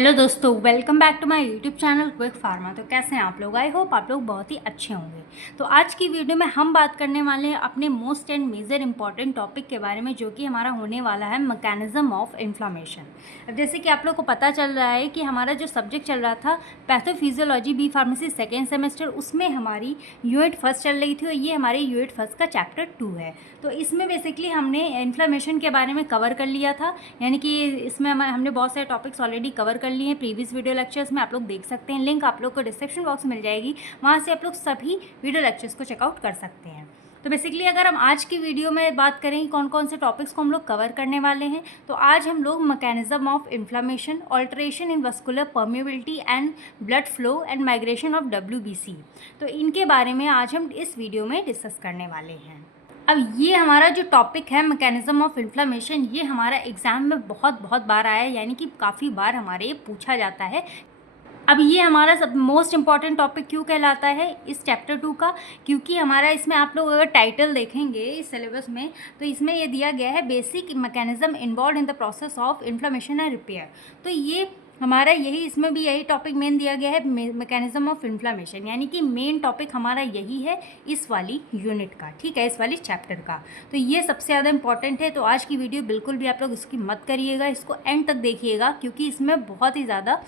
Hello दोस्तों, welcome back to my YouTube channel quick pharma. तो कैसे हैं आप लोग? आई होप आप लोग बहुत ही अच्छे होंगे। तो आज की वीडियो में हम बात करने वाले हैं अपने most and major important topic के बारे में, जो कि हमारा होने वाला है मैकेनिज्म ऑफ इन्फ्लामेशन। अब जैसे कि आप लोग को पता चल रहा है कि हमारा जो सब्जेक्ट चल रहा था pathophysiology B pharmacy second semester, उसमें हमारी यूनिट फर्स्ट चल रही थी और ये हमारे यूनिट फर्स्ट का चैप्टर 2 है। तो इसमें बेसिकली हमने इन्फ्लामेशन के बारे में कवर कर लिया था, यानी कि इसमें हमने बहुत सारे टॉपिक्स ऑलरेडी कवर कर लिए हैं प्रीवियस वीडियो लेक्चर्स में। आप लोग देख सकते हैं, लिंक आप लोग को डिस्क्रिप्शन बॉक्स में मिल जाएगी, वहाँ से आप लोग सभी वीडियो लेक्चर्स को चेकआउट कर सकते हैं। तो बेसिकली अगर हम आज की वीडियो में बात करें कौन कौन से टॉपिक्स को हम लोग कवर करने वाले हैं, तो आज हम लोग mechanism of inflammation, alteration in vascular permeability and blood flow and migration of WBC, तो इनके बारे में आज हम इस वीडियो में डिस्कस करने वाले हैं। अब ये हमारा जो टॉपिक है मैकेनिज्म ऑफ इन्फ्लामेशन, ये हमारा एग्ज़ाम में बहुत बार आया है, यानी कि काफ़ी बार हमारे ये पूछा जाता है। अब ये हमारा सब मोस्ट इम्पॉर्टेंट टॉपिक क्यों कहलाता है इस चैप्टर 2 का, क्योंकि हमारा इसमें आप लोग अगर टाइटल देखेंगे इस सिलेबस में, तो इसमें ये दिया गया है basic mechanism involve in the process of inflammation and repair. तो ये हमारा यही, इसमें भी यही टॉपिक मेन दिया गया है, मैकेनिज्म ऑफ इन्फ्लामेशन, यानी कि मेन टॉपिक हमारा यही है इस वाली यूनिट का, ठीक है, इस वाली चैप्टर का। तो ये सबसे ज़्यादा इंपॉर्टेंट है। तो आज की वीडियो बिल्कुल भी आप लोग इसकी मत करिएगा, इसको एंड तक देखिएगा, क्योंकि इसमें बहुत ही ज़्यादा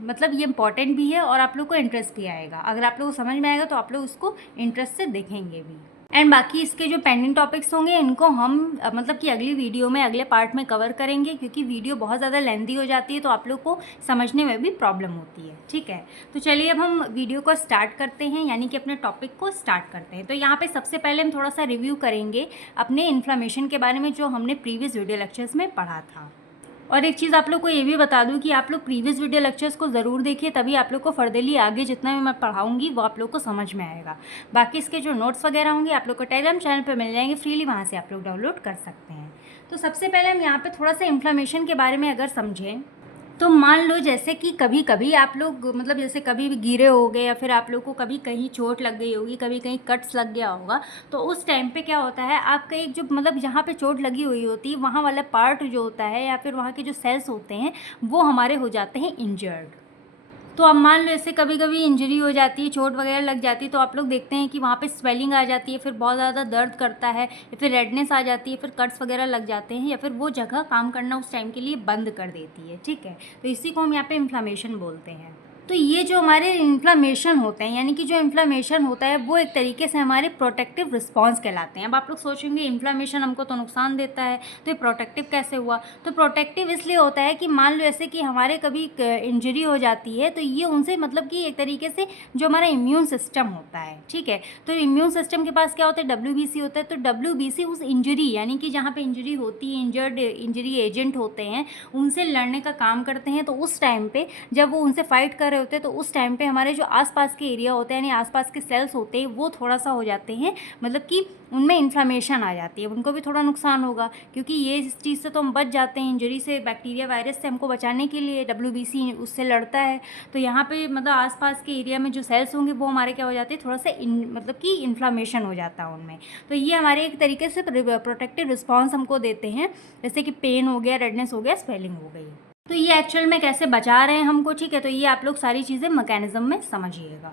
मतलब ये इंपॉर्टेंट भी है और आप लोग को इंटरेस्ट भी आएगा। अगर आप लोग को समझ में आएगा तो आप लोग उसको इंटरेस्ट से देखेंगे भी। एंड बाकी इसके जो पेंडिंग टॉपिक्स होंगे इनको हम मतलब कि अगली वीडियो में अगले पार्ट में कवर करेंगे, क्योंकि वीडियो बहुत ज़्यादा लेंथी हो जाती है तो आप लोग को समझने में भी प्रॉब्लम होती है, ठीक है। तो चलिए अब हम वीडियो को स्टार्ट करते हैं, यानी कि अपने टॉपिक को स्टार्ट करते हैं। तो यहाँ पे सबसे पहले हम थोड़ा सा रिव्यू करेंगे अपने इन्फ्लामेशन के बारे में, जो हमने प्रीवियस वीडियो लेक्चर्स में पढ़ा था। और एक चीज़ आप लोग को ये भी बता दूं कि आप लोग प्रीवियस वीडियो लेक्चर्स को ज़रूर देखिए, तभी आप लोग को फर्दरली आगे जितना भी मैं पढ़ाऊंगी वो आप लोग को समझ में आएगा। बाकी इसके जो नोट्स वगैरह होंगे आप लोग को टेलीग्राम चैनल पे मिल जाएंगे फ्रीली, वहाँ से आप लोग डाउनलोड कर सकते हैं। तो सबसे पहले हम यहाँ पर थोड़ा सा इन्फ्लामेशन के बारे में अगर समझें, तो मान लो जैसे कि कभी कभी आप लोग मतलब जैसे कभी भी गिरे हो गए, या फिर आप लोग को कभी कहीं चोट लग गई होगी, कभी कहीं कट्स लग गया होगा, तो उस टाइम पे क्या होता है, आपका एक जो मतलब जहाँ पे चोट लगी हुई होती है वहाँ वाला पार्ट जो होता है, या फिर वहाँ के जो सेल्स होते हैं वो हमारे हो जाते हैं इंजर्ड। तो अब मान लो ऐसे कभी कभी इंजरी हो जाती है, चोट वगैरह लग जाती है, तो आप लोग देखते हैं कि वहाँ पे स्वेलिंग आ जाती है, फिर बहुत ज़्यादा दर्द करता है, या फिर रेडनेस आ जाती है, फिर कट्स वगैरह लग जाते हैं, या फिर वो जगह काम करना उस टाइम के लिए बंद कर देती है, ठीक है। तो इसी को हम यहाँ पे इन्फ्लामेशन बोलते हैं। तो ये जो हमारे इन्फ्लामेशन होते हैं, यानी कि जो इन्फ्लामेशन होता है वो एक तरीके से हमारे प्रोटेक्टिव रिस्पॉन्स कहलाते हैं। अब आप लोग सोचेंगे इन्फ्लामेशन हमको तो नुकसान देता है, तो ये प्रोटेक्टिव कैसे हुआ? तो प्रोटेक्टिव इसलिए होता है कि मान लो ऐसे कि हमारे कभी इंजरी हो जाती है, तो ये उनसे मतलब कि एक तरीके से जो हमारा इम्यून सिस्टम होता है, ठीक है, तो इम्यून सिस्टम के पास क्या होता है, WBC होता है। तो WBC उस इंजरी, यानी कि जहाँ पे इंजरी होती है, इंजर्ड इंजरी एजेंट होते हैं, उनसे लड़ने का काम करते हैं। तो उस टाइम पे जब वो उनसे फाइट कर होते हैं, तो उस टाइम पे हमारे जो आसपास के एरिया होते हैं, यानी आसपास के सेल्स होते हैं, वो थोड़ा सा हो जाते हैं, मतलब कि उनमें इन्फ्लामेशन आ जाती है, उनको भी थोड़ा नुकसान होगा, क्योंकि ये इस चीज़ से तो हम बच जाते हैं, इंजरी से, बैक्टीरिया वायरस से हमको बचाने के लिए WBC उससे लड़ता है। तो यहाँ पे मतलब आसपास के एरिया में जो सेल्स होंगे वो हमारे क्या हो जाते हैं, थोड़ा सा मतलब कि इन्फ्लामेशन हो जाता है उनमें। तो ये हमारे एक तरीके से प्रोटेक्टिव रिस्पॉन्स हमको देते हैं, जैसे कि पेन हो गया, रेडनेस हो गया, स्वेलिंग हो गई। तो ये एक्चुअल में कैसे बचा रहे हैं हमको, ठीक है। तो ये आप लोग सारी चीज़ें मैकेनिज्म में समझिएगा।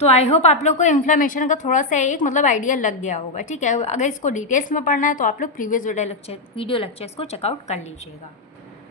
तो आई होप आप लोग को इन्फ्लामेशन का थोड़ा सा एक मतलब आइडिया लग गया होगा, ठीक है। अगर इसको डिटेल्स में पढ़ना है तो आप लोग प्रीवियस वीडियो लेक्चर्स को चेकआउट कर लीजिएगा।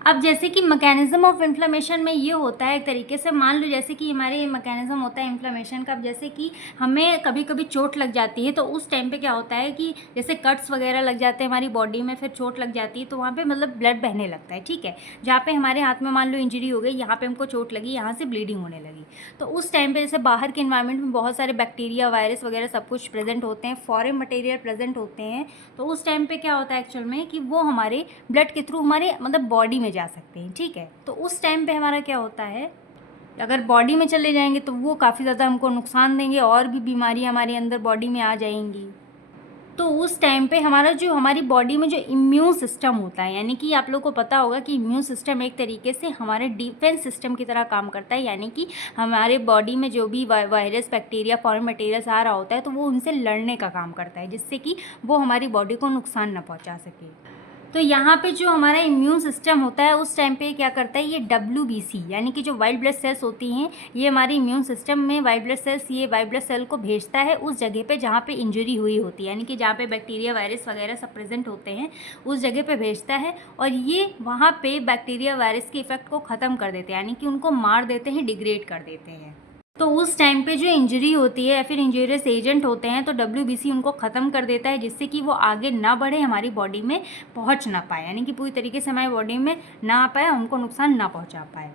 अब जैसे कि मैकेनिज्म ऑफ इन्फ्लामेशन में ये होता है एक तरीके से, मान लो जैसे कि हमारे मैकेनिज्म होता है इन्फ्लामेशन का, जैसे कि हमें कभी कभी चोट लग जाती है, तो उस टाइम पे क्या होता है कि जैसे कट्स वगैरह लग जाते हैं हमारी बॉडी में, फिर चोट लग जाती है, तो वहाँ पे मतलब ब्लड बहने लगता है, ठीक है। जहाँ पे हमारे हाथ में मान लो इंजरी हो गई, यहाँ पे हमको चोट लगी, यहाँ से ब्लीडिंग होने लगी, तो उस टाइम पे जैसे बाहर के इन्वायरमेंट में बहुत सारे बैक्टीरिया, वायरस वगैरह सब कुछ प्रेजेंट होते हैं, फॉरेन मटेरियल प्रेजेंट होते हैं, तो उस टाइम पे क्या होता है एक्चुअल में कि वो हमारे ब्लड के थ्रू हमारे मतलब बॉडी में जा सकते हैं, ठीक है। तो उस टाइम पे हमारा क्या होता है, अगर बॉडी में चले जाएंगे तो वो काफ़ी ज़्यादा हमको नुकसान देंगे, और भी बीमारियां हमारे अंदर बॉडी में आ जाएंगी। तो उस टाइम पे हमारा जो हमारी बॉडी में जो इम्यून सिस्टम होता है, यानी कि आप लोग को पता होगा कि इम्यून सिस्टम एक तरीके से हमारे डिफेंस सिस्टम की तरह काम करता है, यानी कि हमारे बॉडी में जो भी वायरस, बैक्टीरिया, फॉरेन मटेरियल्स आ रहा होता है, तो वो उनसे लड़ने का काम करता है, जिससे कि वो हमारी बॉडी को नुकसान न पहुंचा सके। तो यहाँ पे जो हमारा इम्यून सिस्टम होता है उस टाइम पे क्या करता है, ये WBC यानी कि जो वाइट ब्लड सेल्स होती हैं, ये हमारे इम्यून सिस्टम में वाइट ब्लड सेल्स, ये वाइट ब्लड सेल को भेजता है उस जगह पे जहाँ पे इंजरी हुई होती है, यानी कि जहाँ पे बैक्टीरिया वायरस वगैरह सब प्रेजेंट होते हैं उस जगह पे भेजता है, और ये वहाँ पे बैक्टीरिया वायरस के इफेक्ट को ख़त्म कर देते हैं, यानी कि उनको मार देते हैं, डिग्रेड कर देते हैं। तो उस टाइम पे जो इंजरी होती है या फिर इंजूरियस एजेंट होते हैं तो WBC उनको ख़त्म कर देता है, जिससे कि वो आगे ना बढ़े, हमारी बॉडी में पहुंच ना पाए, यानी कि पूरी तरीके से हमारी बॉडी में ना आ पाए, उनको नुकसान ना पहुंचा पाए।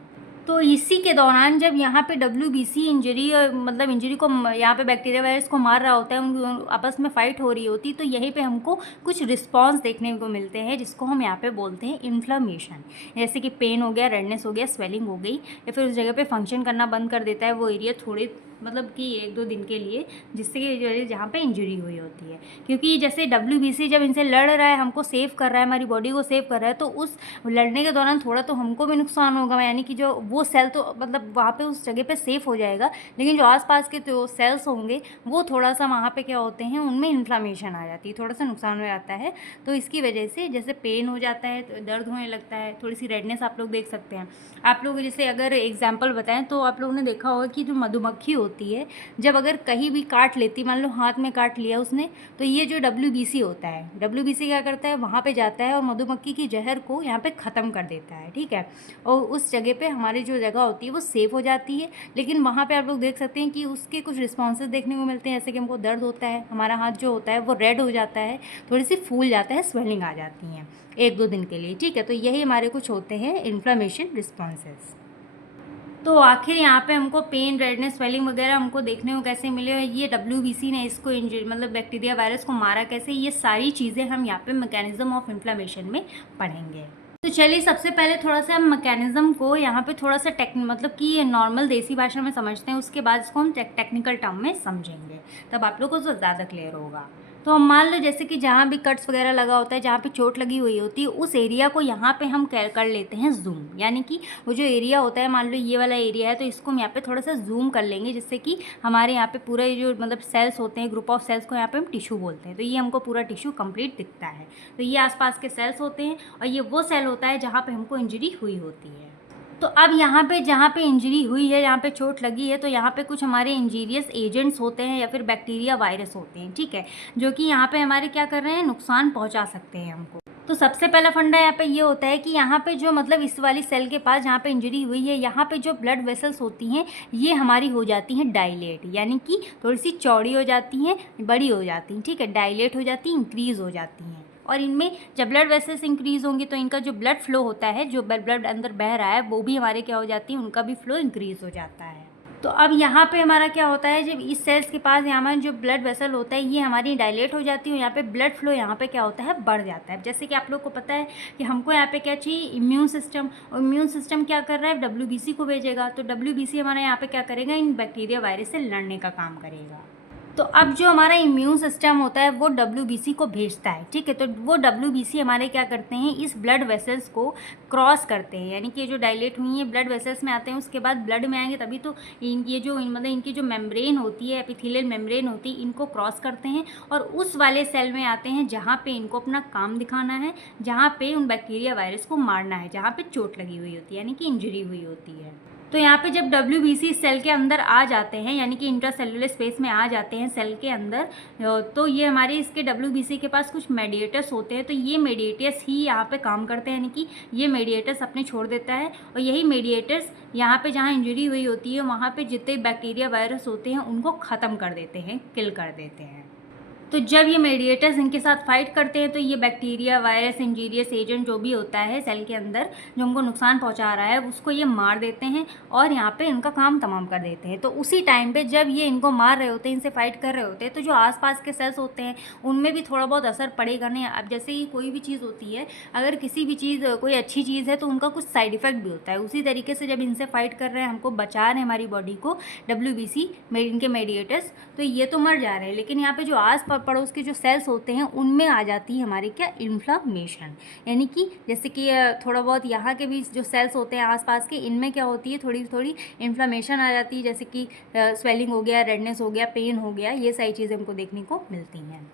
तो इसी के दौरान जब यहाँ पे WBC इंजरी, मतलब इंजरी को यहाँ पे बैक्टीरिया वायरस को मार रहा होता है, उन आपस में फाइट हो रही होती, तो यहीं पे हमको कुछ रिस्पॉन्स देखने को मिलते हैं, जिसको हम यहाँ पे बोलते हैं इन्फ्लामेशन। जैसे कि पेन हो गया, रेडनेस हो गया, स्वेलिंग हो गई, या फिर उस जगह पे फंक्शन करना बंद कर देता है वो एरिया थोड़े, मतलब कि 1-2 दिन के लिए, जिससे कि जहाँ पे इंजरी हुई होती है। क्योंकि जैसे WBC जब इनसे लड़ रहा है, हमको सेव कर रहा है, हमारी बॉडी को सेव कर रहा है, तो उस लड़ने के दौरान थोड़ा तो हमको भी नुकसान होगा, यानी कि जो वो सेल तो मतलब वहाँ पे उस जगह पे सेफ हो जाएगा, लेकिन जो आसपास के जो सेल्स होंगे वो थोड़ा सा वहाँ पे क्या होते हैं, उनमें इन्फ्लामेशन आ जाती है, थोड़ा सा नुकसान हो जाता है। तो इसकी वजह से जैसे पेन हो जाता है, तो दर्द होने लगता है, थोड़ी सी रेडनेस आप लोग देख सकते हैं। आप लोग जैसे अगर एग्जाम्पल बताएं तो आप लोगों ने देखा होगा कि जो मधुमक्खी होती है, जब अगर कहीं भी काट लेती, मान लो हाथ में काट लिया उसने, तो ये जो WBC होता है, WBC क्या करता है, वहाँ पे जाता है और मधुमक्खी की जहर को यहाँ पे ख़त्म कर देता है, ठीक है। और उस जगह पे हमारी जो जगह होती है वो सेफ हो जाती है, लेकिन वहाँ पे आप लोग देख सकते हैं कि उसके कुछ रिस्पॉन्सेज देखने को मिलते हैं, जैसे कि हमको दर्द होता है, हमारा हाथ जो होता है वो रेड हो जाता है, थोड़ी सी फूल जाता है, स्वेलिंग आ जाती हैं 1-2 दिन के लिए, ठीक है। तो यही हमारे कुछ होते हैं इन्फ्लामेशन रिस्पॉन्सेज। तो आखिर यहाँ पे हमको पेन, रेडनेस, स्वेलिंग वगैरह हमको देखने को कैसे मिले, और ये WBC ने इसको इंजरी, मतलब बैक्टीरिया वायरस को मारा कैसे, ये सारी चीज़ें हम यहाँ पे मैकेनिज्म ऑफ इन्फ्लेमेशन में पढ़ेंगे। तो चलिए सबसे पहले थोड़ा सा हम मैकेनिज्म को यहाँ पे थोड़ा सा मतलब कि नॉर्मल देसी भाषा में समझते हैं, उसके बाद इसको हम टेक्निकल टर्म में समझेंगे, तब आप लोगों को तो ज़्यादा क्लियर होगा। तो हम मान लो जैसे कि जहाँ भी कट्स वगैरह लगा होता है, जहाँ पे चोट लगी हुई होती है, उस एरिया को यहाँ पे हम कर लेते हैं जूम, यानी कि वो जो एरिया होता है, मान लो ये वाला एरिया है, तो इसको हम यहाँ पे थोड़ा सा जूम कर लेंगे, जिससे कि हमारे यहाँ पे पूरा ये जो मतलब सेल्स होते हैं, ग्रुप ऑफ सेल्स को यहाँ पे हम टिश्यू बोलते हैं, तो ये हमको पूरा टिश्यू कंप्लीट दिखता है। तो ये आसपास के सेल्स होते हैं, और ये वो सेल होता है जहाँ पे हमको इंजरी हुई होती है। तो अब यहाँ पे जहाँ पे इंजरी हुई है, यहाँ पे चोट लगी है, तो यहाँ पे कुछ हमारे इंजीरियस एजेंट्स होते हैं या फिर बैक्टीरिया वायरस होते हैं, ठीक है, जो कि यहाँ पे हमारे क्या कर रहे हैं, नुकसान पहुँचा सकते हैं हमको। तो सबसे पहला फंडा यहाँ पे ये होता है कि यहाँ पे जो मतलब इस वाली सेल के पास जहाँ पे इंजरी हुई है, यहाँ पे जो ब्लड वेसल्स होती हैं ये हमारी हो जाती हैं डायलेट, यानी कि थोड़ी सी चौड़ी हो जाती हैं, बड़ी हो जाती हैं, ठीक है, डायलेट हो जाती हैं, इंक्रीज़ हो जाती हैं। और इनमें जब ब्लड वेसल्स इंक्रीज़ होंगी तो इनका जो ब्लड फ्लो होता है, जो ब्लड अंदर बह रहा है, वो भी हमारे क्या हो जाती है, उनका भी फ्लो इंक्रीज़ हो जाता है। तो अब यहाँ पे हमारा क्या होता है, जब इस सेल्स के पास यहाँ में जो ब्लड वेसल होता है ये हमारी डायलेट हो जाती है, यहाँ पे ब्लड फ्लो यहाँ पे क्या होता है, बढ़ जाता है। जैसे कि आप लोग को पता है कि हमको यहाँ पे क्या चाहिए, इम्यून सिस्टम, और इम्यून सिस्टम क्या कर रहा है, WBC को भेजेगा, तो WBC हमारा यहाँ पे क्या करेगा, इन बैक्टीरिया वायरस से लड़ने का काम करेगा। तो अब जो हमारा इम्यून सिस्टम होता है वो WBC को भेजता है, ठीक है। तो वो WBC हमारे क्या करते हैं, इस ब्लड वेसल्स को क्रॉस करते हैं, यानी कि ये जो डायलेट हुई है ब्लड वेसल्स में आते हैं, उसके बाद ब्लड में आएंगे, तभी तो ये जो मतलब इनकी जो मेम्ब्रेन होती है, एपिथेलियल मेम्ब्रेन होती है, इनको क्रॉस करते हैं और उस वाले सेल में आते हैं जहाँ पे इनको अपना काम दिखाना है, जहाँ पे उन बैक्टीरिया वायरस को मारना है, जहाँ पे चोट लगी हुई होती है, यानी कि इंजरी हुई होती है। तो यहाँ पे जब WBC सेल के अंदर आ जाते हैं, यानी कि इंट्रासेलुलर स्पेस में आ जाते हैं सेल के अंदर, तो ये हमारे इसके WBC के पास कुछ मेडिएटर्स होते हैं, तो ये मेडिएटर्स ही यहाँ पे काम करते हैं, यानी कि ये मेडिएटर्स अपने छोड़ देता है, और यही मेडिएटर्स यहाँ पे जहाँ इंजरी हुई होती है वहाँ पे जितने बैक्टीरिया वायरस होते हैं उनको ख़त्म कर देते हैं, किल कर देते हैं। तो जब ये मेडिएटर्स इनके साथ फाइट करते हैं तो ये बैक्टीरिया, वायरस, इंजीरियस एजेंट जो भी होता है सेल के अंदर जो हमको नुकसान पहुंचा रहा है उसको ये मार देते हैं और यहाँ पे इनका काम तमाम कर देते हैं। तो उसी टाइम पे जब ये इनको मार रहे होते हैं, इनसे फाइट कर रहे होते हैं, तो जो आसपास के सेल्स होते हैं उनमें भी थोड़ा बहुत असर पड़ेगा नहीं। अब जैसे ही कोई भी चीज़ होती है, अगर किसी भी चीज़ कोई अच्छी चीज़ है तो उनका कुछ साइड इफ़ेक्ट भी होता है। उसी तरीके से जब इनसे फाइट कर रहे हैं, हमको बचा रहे हैं हमारी बॉडी को WBC इनके मेडिएटर्स, तो ये तो मर जा रहे हैं, लेकिन यहाँ पे जो आस पड़ोस के जो सेल्स होते हैं उनमें आ जाती है हमारी क्या, इन्फ्लामेशन। यानी कि जैसे कि थोड़ा बहुत यहाँ के भी जो सेल्स होते हैं आसपास के, इनमें क्या होती है, थोड़ी थोड़ी इन्फ्लामेशन आ जाती है, जैसे कि स्वेलिंग हो गया, रेडनेस हो गया, पेन हो गया, ये सारी चीज़ें हमको देखने को मिलती हैं।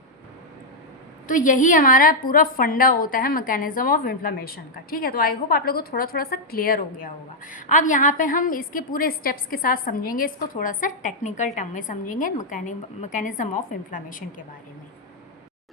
तो यही हमारा पूरा फंडा होता है मैकेनिज्म ऑफ इन्फ्लेमेशन का, ठीक है। तो आई होप आप लोगों को थोड़ा थोड़ा सा क्लियर हो गया होगा। अब यहाँ पे हम इसके पूरे स्टेप्स के साथ समझेंगे, इसको थोड़ा सा टेक्निकल टर्म में समझेंगे मैकेनिज्म ऑफ इन्फ्लेमेशन के बारे में।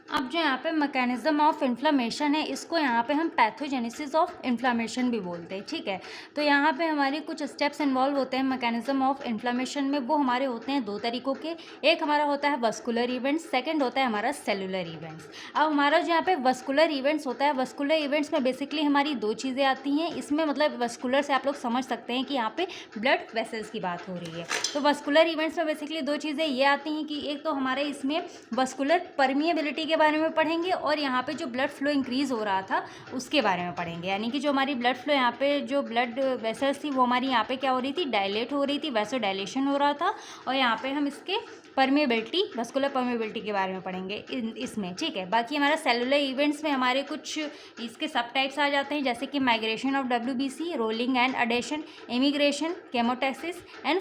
अब जो यहाँ पे मैकेनिज्म ऑफ इन्फ्लेमेशन है, इसको यहाँ पे हम पैथोजेनेसिस ऑफ इन्फ्लेमेशन भी बोलते हैं, ठीक है। तो यहाँ पे हमारे कुछ स्टेप्स इन्वॉल्व होते हैं मैकेनिज्म ऑफ इन्फ्लेमेशन में। वो हमारे होते हैं दो तरीकों के, एक हमारा होता है वस्कुलर इवेंट्स, सेकंड होता है हमारा सेलुलर इवेंट्स। अब हमारा जो यहाँ पे वस्कुलर इवेंट्स होता है, वस्कुलर इवेंट्स में बेसिकली हमारी दो चीज़ें आती हैं इसमें। मतलब वस्कुलर से आप लोग समझ सकते हैं कि यहाँ पे ब्लड वेसल्स की बात हो रही है। तो वस्कुलर इवेंट्स में बेसिकली दो चीज़ें ये आती हैं कि एक तो हमारे इसमें वस्कुलर परमिएबिलिटी के बारे में पढ़ेंगे, और यहाँ पे जो ब्लड फ्लो इंक्रीज़ हो रहा था उसके बारे में पढ़ेंगे। यानी कि जो हमारी ब्लड फ्लो यहाँ पे जो ब्लड वेसल्स थी वो हमारी यहाँ पे क्या हो रही थी, डायलेट हो रही थी, वैसो डायलेशन हो रहा था। और यहाँ पे हम इसके परमेबिलिटी, वस्कुलर परमेबिलिटी के बारे में पढ़ेंगे इसमें, ठीक है। बाकी हमारा सेलुलर इवेंट्स में हमारे कुछ इसके सब टाइप्स आ जाते हैं, जैसे कि migration of WBC, rolling and adhesion, immigration, chemotaxis and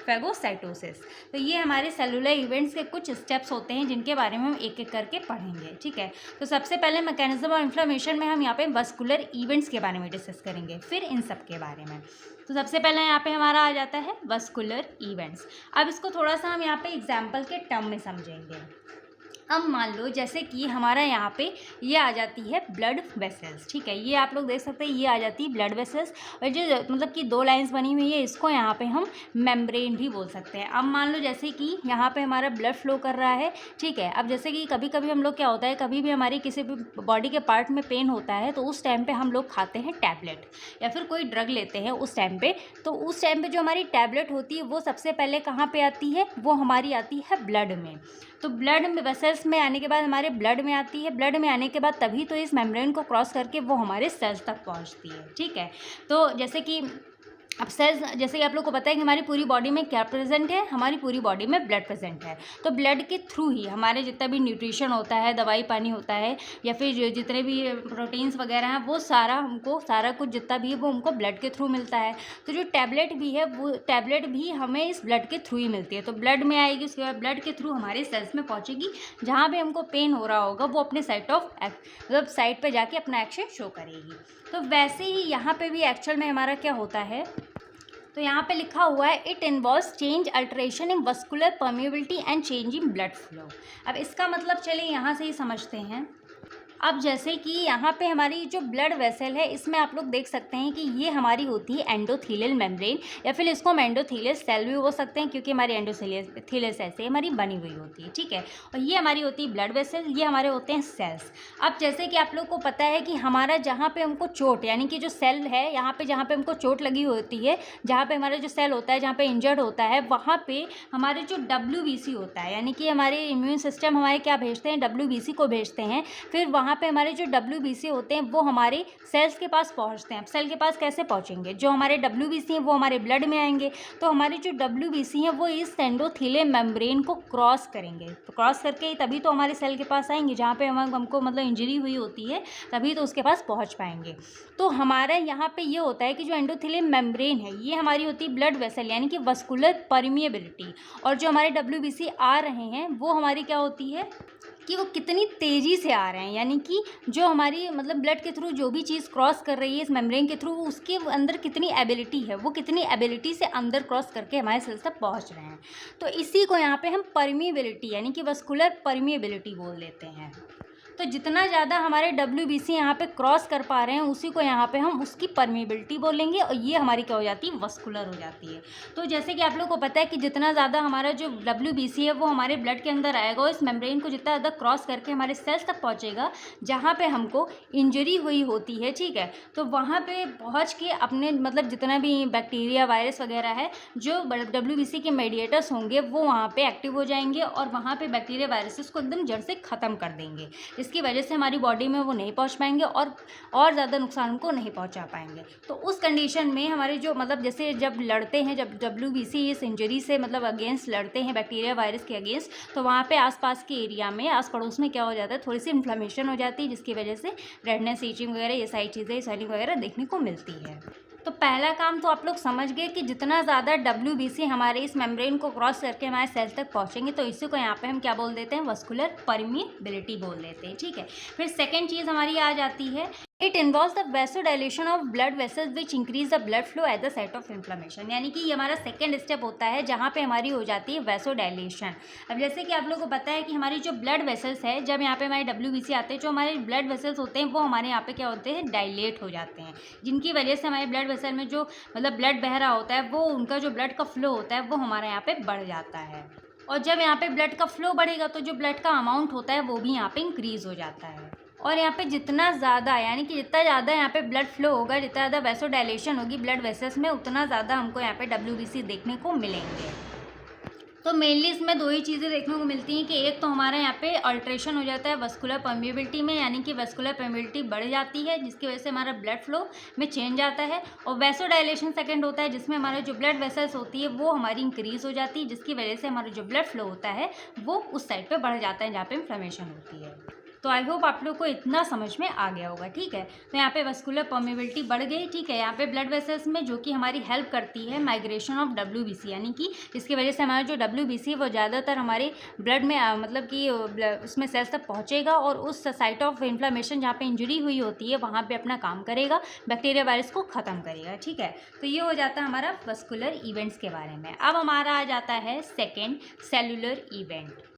phagocytosis. तो ये हमारे सेलुलर इवेंट्स के कुछ स्टेप्स होते हैं जिनके बारे में हम एक एक करके पढ़ेंगे, ठीक है। तो सबसे पहले मैकेनिज्म ऑफ इन्फ्लेमेशन में हम यहाँ पे वस्कुलर इवेंट्स के बारे में डिस्कस करेंगे, फिर इन सब के बारे में। तो सबसे पहले यहाँ पे हमारा आ जाता है वस्कुलर इवेंट्स। अब इसको थोड़ा सा हम यहाँ पे एग्जाम्पल के टर्म में समझेंगे। अब मान लो जैसे कि हमारा यहाँ पे ये आ जाती है ब्लड वेसल्स, ठीक है। ये आप लोग देख सकते हैं, ये आ जाती है ब्लड वेसल्स, और जो मतलब कि दो लाइंस बनी हुई है, इसको यहाँ पे हम मेम्ब्रेन भी बोल सकते हैं। अब मान लो जैसे कि यहाँ पे हमारा ब्लड फ्लो कर रहा है, ठीक है। अब जैसे कि कभी कभी हम लोग क्या होता है, कभी भी हमारी किसी भी बॉडी के पार्ट में पेन होता है तो उस टाइम पर हम लोग खाते हैं टैबलेट या फिर कोई ड्रग लेते हैं उस टाइम पर। तो उस टाइम पर जो हमारी टैबलेट होती है वो सबसे पहले कहाँ पर आती है, वो हमारी आती है ब्लड में। तो ब्लड में वेसल्स में आने के बाद हमारे ब्लड में आती है, ब्लड में आने के बाद तभी तो इस मेम्ब्रेन को क्रॉस करके वो हमारे सेल्स तक पहुंचती है, ठीक है। तो जैसे कि अब सेल्स, जैसे कि आप लोग को पता है कि हमारी पूरी बॉडी में क्या प्रेजेंट है, हमारी पूरी बॉडी में ब्लड प्रेजेंट है। तो ब्लड के थ्रू ही हमारे जितना भी न्यूट्रिशन होता है, दवाई पानी होता है, या फिर जितने भी प्रोटीन्स वगैरह हैं, वो सारा हमको, सारा कुछ जितना भी है वो हमको ब्लड के थ्रू मिलता है। तो जो टैबलेट भी है वो टैबलेट भी हमें इस ब्लड के थ्रू ही मिलती है। तो ब्लड में आएगी, उसके बाद ब्लड के थ्रू हमारे सेल्स में पहुँचेगी, जहाँ पर हमको पेन हो रहा होगा वो अपने साइट ऑफ मतलब साइट पर जाके अपना एक्शन शो करेगी। तो वैसे ही यहाँ पर भी एक्चुअल में हमारा क्या होता है, तो यहाँ पे लिखा हुआ है it involves change alteration in vascular permeability and change in blood flow. अब इसका मतलब चलिए यहाँ से ही समझते हैं। अब जैसे कि यहाँ पे हमारी जो ब्लड वेसल है, इसमें आप लोग देख सकते हैं कि ये हमारी होती है एंडोथीलियल मेम्ब्रेन, या फिर इसको हम एंडोथीलियल सेल भी बोल सकते हैं, क्योंकि हमारी एंडोथीलियल सेल से हमारी बनी हुई होती है, ठीक है। और ये हमारी होती है ब्लड वेसल, ये हमारे होते हैं सेल्स। अब जैसे कि आप लोग को पता है कि हमारा जहाँ पे हमको चोट, यानी कि जो सेल है यहाँ पे, जहाँ पे हमको चोट लगी होती है, जहाँ पे हमारा जो सेल होता है, जहाँ पे इंजर्ड होता है, वहाँ पे हमारे जो WBC होता है, यानी कि हमारे इम्यून सिस्टम हमारे क्या भेजते हैं, WBC को भेजते हैं। फिर वहाँ पे हमारे जो WBC होते हैं वो हमारे सेल्स के पास पहुँचते हैं। अब सेल के पास कैसे पहुँचेंगे, जो हमारे WBC हैं वो हमारे ब्लड में आएंगे। तो हमारे जो WBC हैं वो इस एंडोथीलियल मेम्ब्रेन को क्रॉस करेंगे, तो क्रॉस करके ही तभी तो हमारे सेल के पास आएंगे, जहाँ पे हमको मतलब इंजरी हुई होती है, तभी तो उसके पास पहुँच पाएंगे। तो हमारा यहाँ पे ये होता है कि जो एंडोथीलियल मेम्ब्रेन है ये हमारी होती है ब्लड वेसल, यानी कि वस्कुलर परमिएबिलिटी। और जो हमारे WBC आ रहे हैं वो हमारी क्या होती है कि वो कितनी तेज़ी से आ रहे हैं, यानी कि जो हमारी मतलब ब्लड के थ्रू जो भी चीज़ क्रॉस कर रही है इस मेम्ब्रेन के थ्रू, उसके अंदर कितनी एबिलिटी है, वो कितनी एबिलिटी से अंदर क्रॉस करके हमारे सेल्स तक पहुंच रहे हैं। तो इसी को यहाँ पे हम परमिएबिलिटी, यानी कि वस्कुलर परमिएबिलिटी बोल देते हैं। तो जितना ज़्यादा हमारे WBC यहाँ पे क्रॉस कर पा रहे हैं उसी को यहाँ पे हम उसकी परमिएबिलिटी बोलेंगे, और ये हमारी क्या हो जाती है, वस्कुलर हो जाती है। तो जैसे कि आप लोग को पता है कि जितना ज़्यादा हमारा जो WBC है वो हमारे ब्लड के अंदर आएगा, और इस मेम्ब्रेन को जितना ज़्यादा क्रॉस करके हमारे सेल्स तक पहुँचेगा जहाँ पर हमको इंजरी हुई होती है, ठीक है। तो वहाँ पर पहुँच के अपने मतलब जितना भी बैक्टीरिया वायरस वगैरह है, जो WBC के मेडिएटर्स होंगे वो वहाँ पर एक्टिव हो जाएंगे, और वहाँ पर बैक्टीरिया वायरसेस को एकदम जड़ से ख़त्म कर देंगे। इसकी वजह से हमारी बॉडी में वो नहीं पहुंच पाएंगे और ज़्यादा नुकसान को नहीं पहुंचा पाएंगे। तो उस कंडीशन में हमारे जो मतलब जैसे जब लड़ते हैं, जब WBC इस इंजरी से मतलब अगेंस्ट लड़ते हैं बैक्टीरिया वायरस के अगेंस्ट, तो वहाँ पे आसपास के एरिया में, आस पड़ोस में क्या हो जाता है, थोड़ी सी इन्फ्लेमेशन हो जाती है, जिसकी वजह से रेडनेस, ईचिंग वगैरह ये सारी चीज़ें, स्वेलिंग वगैरह देखने को मिलती है। तो पहला काम तो आप लोग समझ गए कि जितना ज़्यादा WBC हमारे इस मेम्ब्रेन को क्रॉस करके हमारे सेल्स तक पहुँचेंगे तो इसी को यहाँ पे हम क्या बोल देते हैं, वस्कुलर परमिएबिलिटी बोल देते हैं। ठीक है, फिर सेकेंड चीज़ हमारी आ जाती है, it involves the vasodilation of blood vessels which increase the blood flow eight the site of inflammation. यानी कि ये हमारा सेकेंड स्टेप होता है जहाँ पे हमारी हो जाती है वैसोडाइलेशन। अब जैसे कि आप लोगों को पता है कि हमारी जो ब्लड वेसल्स है, जब यहाँ पे हमारे WBC आते हैं, जो हमारे ब्लड वेसल्स होते हैं वो हमारे यहाँ पे क्या होते हैं, डायलेट हो जाते हैं, जिनकी वजह से हमारे ब्लड वेसल में जो मतलब ब्लड बह रहा होता है वो उनका जो ब्लड का फ्लो होता है वो हमारे यहाँ पे बढ़ जाता है। और जब यहाँ पे ब्लड का फ्लो बढ़ेगा तो जो ब्लड का अमाउंट होता है वो भी यहाँ पे इंक्रीज़ हो जाता है। और यहाँ पे जितना ज़्यादा यानी कि जितना ज़्यादा यहाँ पे ब्लड फ्लो होगा, जितना ज़्यादा वैसोडाइलेशन होगी ब्लड वेसल्स में, उतना ज़्यादा हमको यहाँ पे WBC देखने को मिलेंगे। तो मेनली इसमें दो ही चीज़ें देखने को मिलती हैं कि एक तो हमारा यहाँ पे अल्ट्रेशन हो जाता है वस्कुलर परमिएबिलिटी में, यानी कि वस्कुलर परमिएबिलिटी बढ़ जाती है जिसकी वजह से हमारा ब्लड फ्लो में चेंज आता है, और वैसोडाइलेशन सेकंड होता है जिसमें हमारा जो ब्लड वेसल्स होती है वो हमारी इंक्रीज़ हो जाती है, जिसकी वजह से हमारा जो ब्लड फ्लो होता है वो उस साइड पर बढ़ जाता है जहाँ पर इन्फ्लेमेशन होती है। तो आई होप आप लोग को इतना समझ में आ गया होगा। ठीक है, तो यहाँ पे वस्कुलर परमिएबिलिटी बढ़ गई। ठीक है, यहाँ पे ब्लड वेसल्स में जो कि हमारी हेल्प करती है माइग्रेशन ऑफ WBC, यानी कि इसकी वजह से हमारा जो WBC वो ज़्यादातर हमारे ब्लड में मतलब कि उसमें सेल्स तक पहुँचेगा और उस साइट ऑफ इन्फ्लेमेशन जहाँ पे इंजरी हुई होती है वहाँ पे अपना काम करेगा, बैक्टीरिया वायरस को ख़त्म करेगा। ठीक है, तो ये हो जाता है हमारा वस्कुलर इवेंट्स के बारे में। अब हमारा आ जाता है सेकेंड, सेलुलर इवेंट।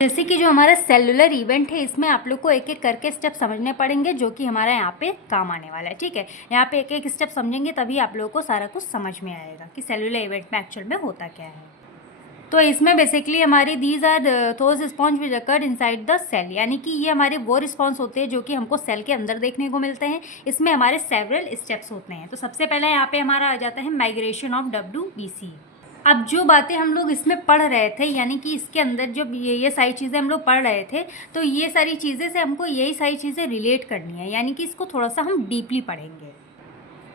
जैसे कि जो हमारा सेलुलर इवेंट है इसमें आप लोग को एक एक करके स्टेप समझने पड़ेंगे जो कि हमारा यहाँ पे काम आने वाला है। ठीक है, यहाँ पे एक एक स्टेप समझेंगे तभी आप लोगों को सारा कुछ समझ में आएगा कि सेलुलर इवेंट में एक्चुअल में होता क्या है। तो इसमें बेसिकली हमारी these are those response which occurred inside the cell, यानी कि ये हमारे वो रिस्पॉन्स होते हैं जो कि हमको सेल के अंदर देखने को मिलते हैं। इसमें हमारे सेवरल स्टेप्स होते हैं। तो सबसे पहले यहाँ पे हमारा आ जाता है माइग्रेशन ऑफ WBC। अब जो बातें हम लोग इसमें पढ़ रहे थे, यानी कि इसके अंदर जो ये सारी चीज़ें हम लोग पढ़ रहे थे, तो ये सारी चीज़ें से हमको यही सारी चीज़ें रिलेट करनी है, यानी कि इसको थोड़ा सा हम डीपली पढ़ेंगे।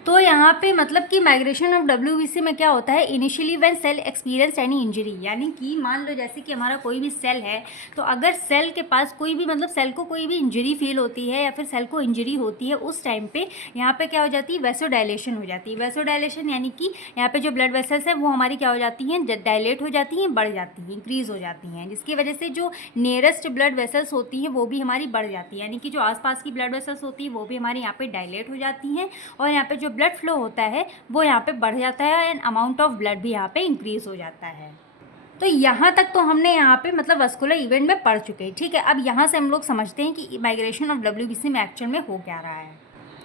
तो यहाँ पे मतलब कि माइग्रेशन ऑफ WBC में क्या होता है, initially when cell experience any injury, यानी कि मान लो जैसे कि हमारा कोई भी सेल है, तो अगर सेल के पास कोई भी मतलब सेल को कोई भी इंजरी फील होती है या फिर सेल को इंजरी होती है, उस टाइम पे यहाँ पे क्या हो जाती है, वैसोडाइलेशन हो जाती है। वैसोडाइलेशन यानी कि यहाँ पे जो ब्लड वेसल्स है वो हमारी क्या हो जाती हैं, डायलेट हो जाती हैं, बढ़ जाती हैं, इंक्रीज़ हो जाती हैं, जिसकी वजह से जो नियरेस्ट ब्लड वेसल्स होती हैं वो भी हमारी बढ़ जाती है, यानी कि जो आसपास की ब्लड वेसल्स होती है वो भी हमारी यहाँ पे डायलेट हो जाती हैं, और यहाँ पे जो ब्लड फ्लो होता है वो यहाँ पे बढ़ जाता है एंड अमाउंट ऑफ ब्लड भी यहाँ पे इंक्रीज़ हो जाता है। तो यहाँ तक तो हमने यहाँ पे मतलब वस्कुलर इवेंट में पढ़ चुके हैं। ठीक है, अब यहाँ से हम लोग समझते हैं कि माइग्रेशन ऑफ WBC में एक्चुअल में हो क्या रहा है।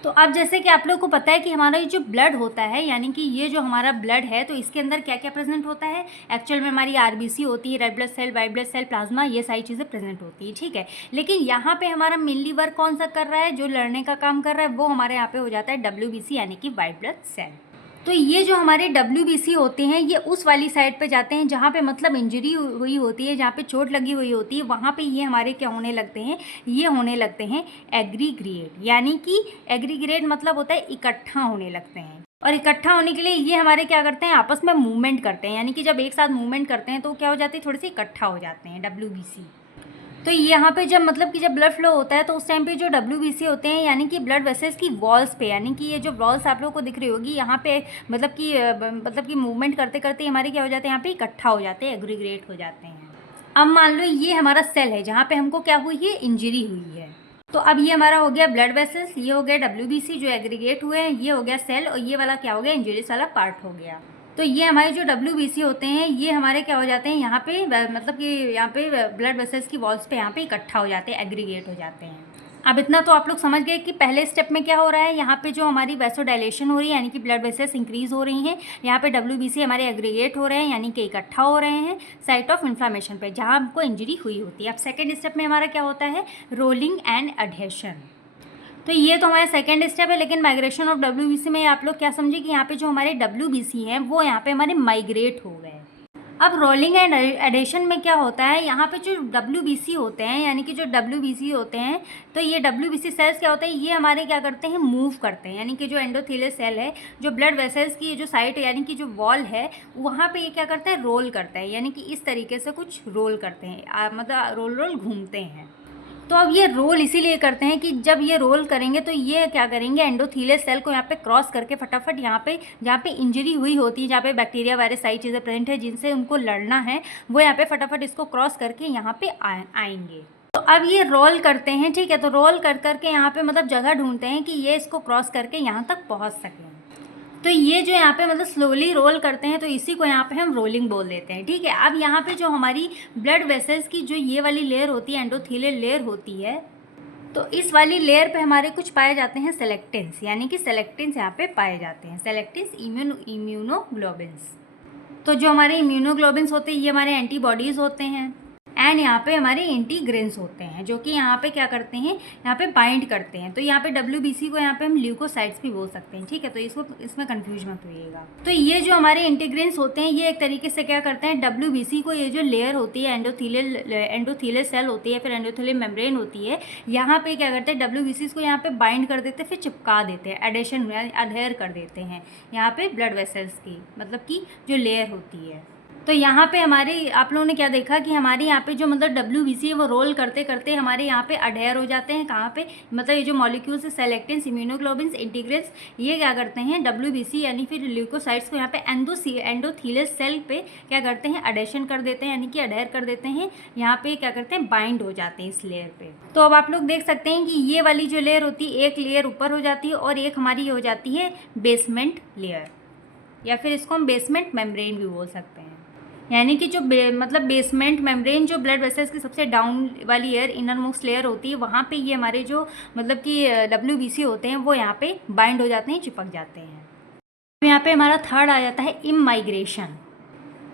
तो अब जैसे कि आप लोग को पता है कि हमारा ये जो ब्लड होता है, यानी कि ये जो हमारा ब्लड है, तो इसके अंदर क्या क्या प्रेजेंट होता है, एक्चुअल में हमारी RBC होती है, red blood cell, white blood cell, plasma, ये सारी चीज़ें प्रेजेंट होती है। ठीक है, लेकिन यहाँ पे हमारा मेनली वर्क कौन सा कर रहा है, जो लड़ने का काम कर रहा है वो हमारे यहाँ पे हो जाता है WBC, यानी कि वाइट ब्लड सेल। तो ये जो हमारे WBC होते हैं ये उस वाली साइड पे जाते हैं जहाँ पे मतलब इंजरी हुई होती है, जहाँ पे चोट लगी हुई होती है, वहाँ पे ये हमारे क्या होने लगते हैं, ये होने लगते हैं एग्रीग्रेट, यानी कि एग्रीग्रेट मतलब होता है इकट्ठा होने लगते हैं। और इकट्ठा होने के लिए ये हमारे क्या करते हैं, आपस में मूवमेंट करते हैं, यानी कि जब एक साथ मूवमेंट करते हैं तो क्या हो जाते हैं, थोड़े से इकट्ठा हो जाते हैं WBC। तो यहाँ पे जब मतलब कि जब ब्लड फ्लो होता है तो उस टाइम पे जो WBC होते हैं, यानी कि ब्लड वेसल्स की वॉल्स पे, यानी कि ये जो वॉल्स आप लोगों को दिख रही होगी यहाँ पे मतलब कि मूवमेंट करते करते हमारे क्या हो जाते हैं, यहाँ पे इकट्ठा हो जाते हैं, एग्रीग्रेट हो जाते हैं। अब मान लो ये हमारा सेल है जहाँ पे हमको क्या हुई है, इंजरी हुई है। तो अब ये हमारा हो गया ब्लड वेसल्स, ये हो गया WBC जो एग्रीगेट हुए हैं, ये हो गया सेल, और ये वाला क्या हो गया, इंजरीज वाला पार्ट हो गया। तो ये हमारे जो WBC होते हैं ये हमारे क्या हो जाते हैं, यहाँ पे मतलब कि यहाँ पे ब्लड वेसल्स की वॉल्स पे यहाँ पे इकट्ठा हो जाते हैं, एग्रीगेट हो जाते हैं। अब इतना तो आप लोग समझ गए कि पहले स्टेप में क्या हो रहा है, यहाँ पे जो हमारी वैसोडाइलेशन हो रही है, यानी कि ब्लड वेसल्स इंक्रीज़ हो रही हैं, यहाँ पे WBC हमारे एग्रीगेट हो रहे हैं, यानी कि इकट्ठा हो रहे हैं साइट ऑफ इन्फ्लामेशन पे जहाँ हमको इंजरी हुई होती है। अब सेकेंड स्टेप में हमारा क्या होता है, रोलिंग एंड एडहेशन। तो ये तो हमारा सेकेंड स्टेप है, लेकिन माइग्रेशन ऑफ WBC में आप लोग क्या समझे कि यहाँ पे जो हमारे WBC हैं वो यहाँ पे हमारे माइग्रेट हो गए। अब रोलिंग एंड एडेशन में क्या होता है, यहाँ पे जो WBC होते हैं, यानी कि जो WBC होते हैं, तो ये WBC सेल्स क्या होते हैं, ये हमारे क्या करते हैं, मूव करते हैं, यानी कि जो एंडोथेलियस सेल है, जो ब्लड वेसल्स की जो साइट यानी कि जो वॉल है वहाँ पे ये क्या करते हैं, रोल करते हैं, यानी कि इस तरीके से कुछ रोल करते हैं, मतलब रोल घूमते हैं। तो अब ये रोल इसीलिए करते हैं कि जब ये रोल करेंगे तो ये क्या करेंगे, एंडोथीलियस सेल को यहाँ पे क्रॉस करके फटाफट यहाँ पे जहाँ पे इंजरी हुई होती है, जहाँ पे बैक्टीरिया वायरस सारी चीज़ें प्रेजेंट है जिनसे उनको लड़ना है, वो यहाँ पे फटाफट इसको क्रॉस करके यहाँ पे आएंगे। तो अब ये रोल करते हैं, ठीक है। तो रोल कर करके यहाँ पे मतलब जगह ढूंढते हैं कि ये इसको क्रॉस करके यहाँ तक पहुँच सकें। तो ये जो यहाँ पे मतलब स्लोली रोल करते हैं, तो इसी को यहाँ पे हम रोलिंग बोल देते हैं, ठीक है। अब यहाँ पे जो हमारी ब्लड वेसल्स की जो ये वाली लेयर होती है, एंडोथीलियल लेयर होती है, तो इस वाली लेयर पे हमारे कुछ पाए जाते हैं सेलेक्टिन्स, यानी कि सेलेक्टिन्स यहाँ पे पाए जाते हैं, सेलेक्टिन्स इम्यूनोग्लोबिन्स। तो जो हमारे इम्यूनोग्लोबिन्स होते हैं ये हमारे एंटीबॉडीज़ होते हैं, एंड यहाँ पे हमारे इंटीग्रेंस होते हैं जो कि यहाँ पे क्या करते हैं, यहाँ पे बाइंड करते हैं। तो यहाँ पे WBC को यहाँ पे हम ल्यूकोसाइट्स भी बोल सकते हैं, ठीक है। तो इसको इसमें कंफ्यूज मत होइएगा। तो ये जो हमारे इंटीग्रेंस होते हैं ये एक तरीके से क्या करते हैं, WBC को, ये जो लेयर होती है एंडोथीलियल सेल होती है, फिर एंडोथीलियल मेम्ब्रेन होती है, यहाँ पे क्या करते हैं WBC को यहाँ पे बाइंड कर देते हैं, फिर चिपका देते हैं, एडेशन अडेयर कर देते हैं यहाँ पे ब्लड वेसल्स की, मतलब कि जो लेयर होती है। तो यहाँ पे हमारे आप लोगों ने क्या देखा कि हमारे यहाँ पे जो मतलब WBC है वो रोल करते करते हमारे यहाँ पे अडेयर हो जाते हैं, कहाँ पे, मतलब ये जो मॉलिक्यूल्स है सेलेक्टिन्स, इम्यूनोग्लोबिन्स, इंटीग्रेंस, ये क्या करते हैं WBC यानी फिर ल्यूकोसाइट्स को यहाँ पे एंडोथीलियस सेल पे क्या करते हैं, अडेशन कर देते हैं, यानी कि अडेयर कर देते हैं, यहाँ पे क्या करते हैं, बाइंड हो जाते हैं इस लेयर पे। तो अब आप लोग देख सकते हैं कि ये वाली जो लेयर होती है, एक लेयर ऊपर हो जाती है और एक हमारी हो जाती है बेसमेंट लेयर, या फिर इसको हम बेसमेंट मेम्ब्रेन भी बोल सकते हैं। यानी कि जो मतलब बेसमेंट मेम्ब्रेन जो ब्लड वेसल्स की सबसे डाउन वाली लेयर, इनर मोस्ट लेयर होती है, वहाँ पे ये हमारे जो मतलब कि WBC होते हैं वो यहाँ पे बाइंड हो जाते हैं, चिपक जाते हैं। अब यहाँ पे हमारा थर्ड आ जाता है इमाइग्रेशन।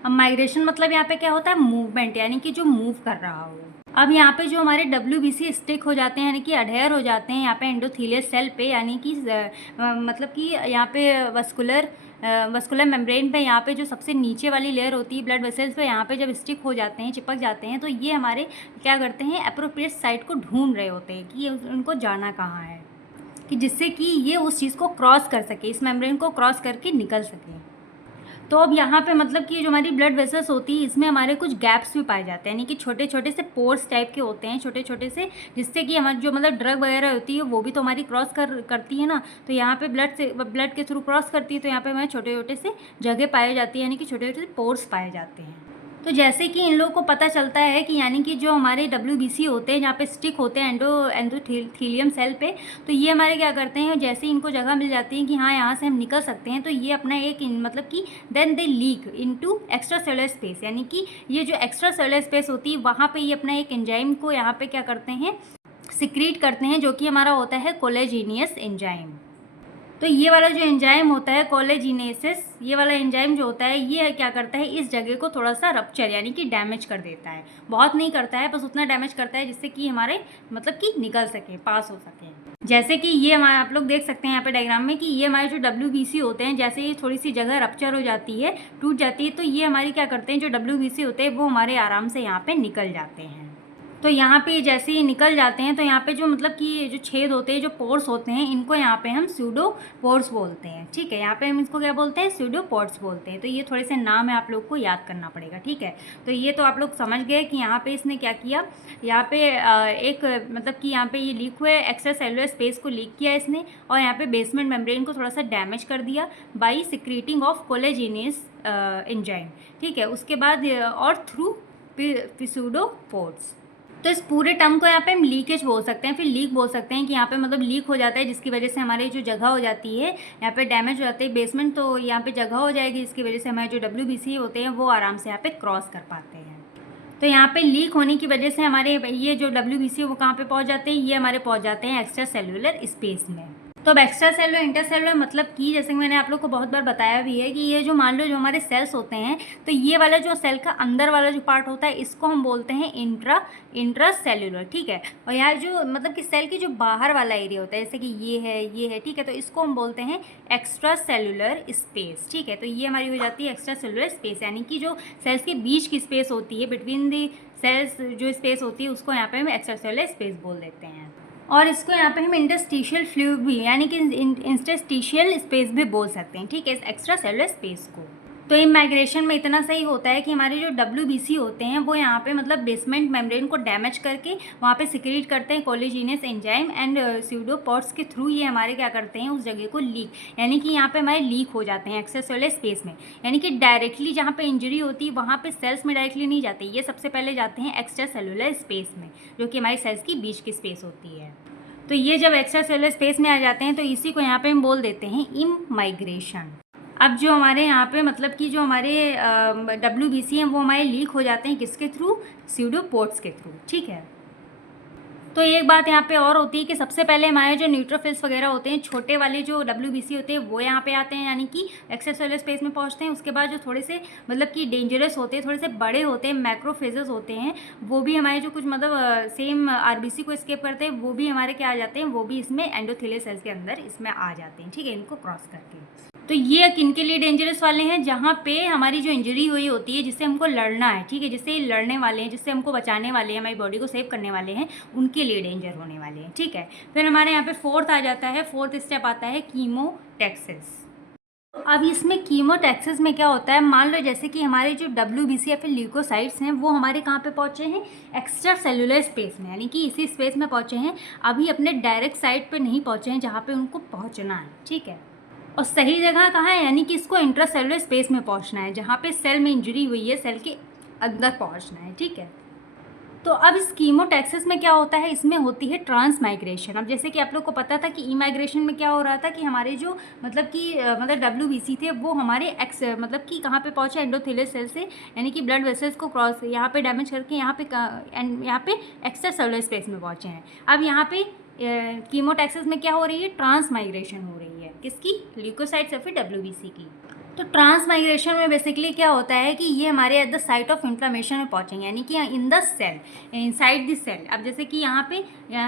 अब माइग्रेशन मतलब यहाँ पे क्या होता है, मूवमेंट, यानी कि जो मूव कर रहा हो। अब यहाँ पे जो हमारे WBC स्टिक हो जाते हैं, यानी कि अडेयर हो जाते हैं यहाँ पे एंडोथीलियस सेल पे, यानी कि मतलब कि यहाँ पे वस्कुलर मेम्ब्रेन पे, यहाँ पे जो सबसे नीचे वाली लेयर होती है ब्लड वेसल्स पे, यहाँ पे जब स्टिक हो जाते हैं, चिपक जाते हैं, तो ये हमारे क्या करते हैं, अप्रोप्रिएट साइट को ढूंढ रहे होते हैं कि उनको जाना कहाँ है, कि जिससे कि ये उस चीज़ को क्रॉस कर सके, इस मेम्ब्रेन को क्रॉस करके निकल सके। तो अब यहाँ पे मतलब कि जो हमारी ब्लड वेसल्स होती है इसमें हमारे कुछ गैप्स भी पाए जाते हैं, यानी कि छोटे छोटे से पोर्स टाइप के होते हैं, छोटे छोटे से, जिससे कि हमारी जो मतलब ड्रग वगैरह होती है वो भी तो हमारी क्रॉस करती है ना। तो यहाँ पे ब्लड के थ्रू क्रॉस करती है, तो यहाँ पे हमारे छोटे छोटे से जगह पाई जाती है, यानी कि छोटे छोटे से पोर्स पाए जाते हैं। तो जैसे कि इन लोगों को पता चलता है कि यानी कि जो हमारे WBC होते हैं जहाँ पे स्टिक होते हैं एंडोथीलियम सेल पे, तो ये हमारे क्या करते हैं, जैसे इनको जगह मिल जाती है कि हाँ यहाँ से हम निकल सकते हैं, तो ये अपना एक मतलब कि then they leak into extracellular space, यानी कि ये जो एक्स्ट्रा सेलुलर स्पेस होती है वहाँ पे ये अपना एक एंजाइम को यहाँ पे क्या करते हैं, सिक्रीट करते हैं, जो कि हमारा होता है कोलेजिनियस एंजाइम। तो ये वाला जो एंजाइम होता है कोलेजिनेसिस, ये वाला एंजाइम जो होता है ये क्या करता है, इस जगह को थोड़ा सा रप्चर यानी कि डैमेज कर देता है। बहुत नहीं करता है, बस उतना डैमेज करता है जिससे कि हमारे मतलब कि निकल सके, पास हो सके। जैसे कि ये हमारे आप लोग देख सकते हैं यहाँ पे डायग्राम में कि ये हमारे जो WBC होते हैं, जैसे ये थोड़ी सी जगह रप्चर हो जाती है, टूट जाती है, तो ये हमारी क्या करते हैं, जो WBC होते हैं वो हमारे आराम से यहाँ पे निकल जाते हैं। तो यहाँ पे जैसे ही निकल जाते हैं तो यहाँ पे जो मतलब कि जो छेद होते हैं, जो पोर्स होते हैं, इनको यहाँ पे हम स्यूडो पोर्स बोलते हैं, ठीक है। यहाँ पे हम इसको क्या बोलते हैं, स्यूडो पोर्स बोलते हैं। तो ये थोड़े से नाम है, आप लोग को याद करना पड़ेगा, ठीक है। तो ये तो आप लोग समझ गए कि यहाँ पे इसने क्या किया, यहाँ पे एक मतलब कि यहाँ पे ये लीक हुए एक्स्ट्रा सेलुलर स्पेस को लीक किया इसने, और यहाँ पे बेसमेंट मेम्ब्रेन को थोड़ा सा डैमेज कर दिया बाई सिक्रीटिंग ऑफ कोलेजिनियस एंजाइम, ठीक है। उसके बाद और थ्रू स्यूडोपोड्स। तो इस पूरे टर्म को यहाँ पे हम लीकेज बोल सकते हैं, फिर लीक बोल सकते हैं कि यहाँ पे मतलब लीक हो जाता है, जिसकी वजह से हमारे जो जगह हो जाती है यहाँ पे डैमेज हो जाती है बेसमेंट, तो यहाँ पे जगह हो जाएगी, जिसकी वजह से हमारे जो WBC होते हैं वो आराम से यहाँ पे क्रॉस कर पाते हैं। तो यहाँ पे लीक होने की वजह से हमारे ये जो WBC वो कहाँ पे पहुँच जाते हैं, ये हमारे पहुँच जाते हैं एक्स्ट्रा सेलुलर स्पेस में। तो अब एक्स्ट्रा सेलुलर इंटरसेलुलर मतलब कि जैसे मैंने आप लोग को बहुत बार बताया भी है कि ये जो मान लो जो हमारे सेल्स होते हैं, तो ये वाला जो सेल का अंदर वाला जो पार्ट होता है इसको हम बोलते हैं इंट्रा सेलुलर, ठीक है। और यहाँ जो मतलब कि सेल की जो बाहर वाला एरिया होता है, जैसे कि ये है, ठीक है, तो इसको हम बोलते हैं एक्स्ट्रा सेलुलर स्पेस, ठीक है। तो ये हमारी हो जाती है एक्स्ट्रा सेलुलर स्पेस, यानी कि जो सेल्स के बीच की स्पेस होती है, बिटवीन दी सेल्स जो स्पेस होती है उसको यहाँ पे हम एक्स्ट्रा सेलुलर स्पेस बोल देते हैं। और इसको यहाँ पे हम इंटरस्टिशियल फ्लूइड भी यानी कि इंटरस्टिशियल स्पेस भी बोल सकते हैं, ठीक है, एक्स्ट्रा सेलुलर स्पेस को। तो इन माइग्रेशन में इतना सही होता है कि हमारे जो WBC होते हैं वो यहाँ पे मतलब बेसमेंट मेम्ब्रेन को डैमेज करके वहाँ पे सिक्रीट करते हैं कोलेजिनस एंजाइम एंड स्यूडोपोड्स के थ्रू ये हमारे क्या करते हैं उस जगह को लीक, यानी कि यहाँ पे हमारे लीक हो जाते हैं एक्स्ट्रासेलुलर स्पेस में, यानी कि डायरेक्टली जहाँ पे इंजरी होती है वहाँ पे सेल्स में डायरेक्टली नहीं जाते, ये सबसे पहले जाते हैं एक्स्ट्रा सेलुलर स्पेस में, जो कि हमारी सेल्स की बीच की स्पेस होती है। तो ये जब एक्स्ट्रा सेलुलर स्पेस में आ जाते हैं तो इसी को यहाँ पे हम बोल देते हैं इमाइग्रेशन। अब जो हमारे यहाँ पे मतलब कि जो हमारे WBC हैं वो हमारे लीक हो जाते हैं किसके थ्रू, स्यूडोपोड्स के थ्रू, ठीक है। तो एक बात यहाँ पे और होती है कि सबसे पहले हमारे जो न्यूट्रोफिल्स वगैरह होते हैं, छोटे वाले जो WBC होते हैं वो यहाँ पे आते हैं, यानी कि एक्स्ट्रासेलुलर स्पेस में पहुँचते हैं। उसके बाद जो थोड़े से मतलब कि डेंजरस होते हैं, थोड़े से बड़े होते हैं, मैक्रोफेजेस होते हैं, वो भी हमारे जो कुछ मतलब सेम RBC को स्केप करते हैं, वो भी हमारे क्या आ जाते हैं, वो भी इसमें एंडोथेलियल सेल्स के अंदर इसमें आ जाते हैं, ठीक है, इनको क्रॉस करके। तो ये किनके लिए डेंजरस वाले हैं, जहाँ पे हमारी जो इंजरी हुई होती है जिससे हमको लड़ना है, ठीक है, जिससे लड़ने वाले हैं, जिससे हमको बचाने वाले हैं, हमारी बॉडी को सेव करने वाले हैं, उनके लिए डेंजर होने वाले हैं, ठीक है। फिर हमारे यहाँ पे फोर्थ आ जाता है, फोर्थ स्टेप आता है कीमोटैक्सिस। अब इसमें कीमोटैक्सिस में क्या होता है, मान लो जैसे कि हमारे जो WBC या फिर ल्यूकोसाइट्स हैं वो हमारे कहाँ पे पहुँचे हैं, एक्स्ट्रा सेलुलर स्पेस में, यानी कि इसी स्पेस में पहुँचे हैं, अभी अपने डायरेक्ट साइट पे नहीं पहुँचे हैं जहाँ पे उनको पहुँचना है, ठीक है। और सही जगह कहाँ है, यानी कि इसको इंट्रासेलुलर स्पेस में पहुँचना है, जहाँ पे सेल में इंजरी हुई है सेल के अंदर पहुँचना है, ठीक है। तो अब इस कीमोटैक्सिस में क्या होता है, इसमें होती है ट्रांसमाइग्रेशन। अब जैसे कि आप लोग को पता था कि इमाइग्रेशन में क्या हो रहा था कि हमारे जो मतलब कि मतलब WBC थे वो हमारे मतलब कि कहाँ पे पहुँचे, एंडोथेलियल सेल से, यानी कि ब्लड वेसल्स को क्रॉस यहाँ पे डैमेज करके यहाँ पे एक्स्ट्रा सेलुलर स्पेस में पहुँचे हैं। अब यहाँ पे कीमोटैक्सिस में क्या हो रही है, ट्रांसमाइग्रेशन हो रही है, किसकी, ल्यूकोसाइट्स या फिर WBC की। तो ट्रांसमाइग्रेशन में बेसिकली क्या होता है कि ये हमारे at the site of inflammation में पहुँचेंगे, यानी कि in the cell, inside the cell. अब जैसे कि यहाँ पे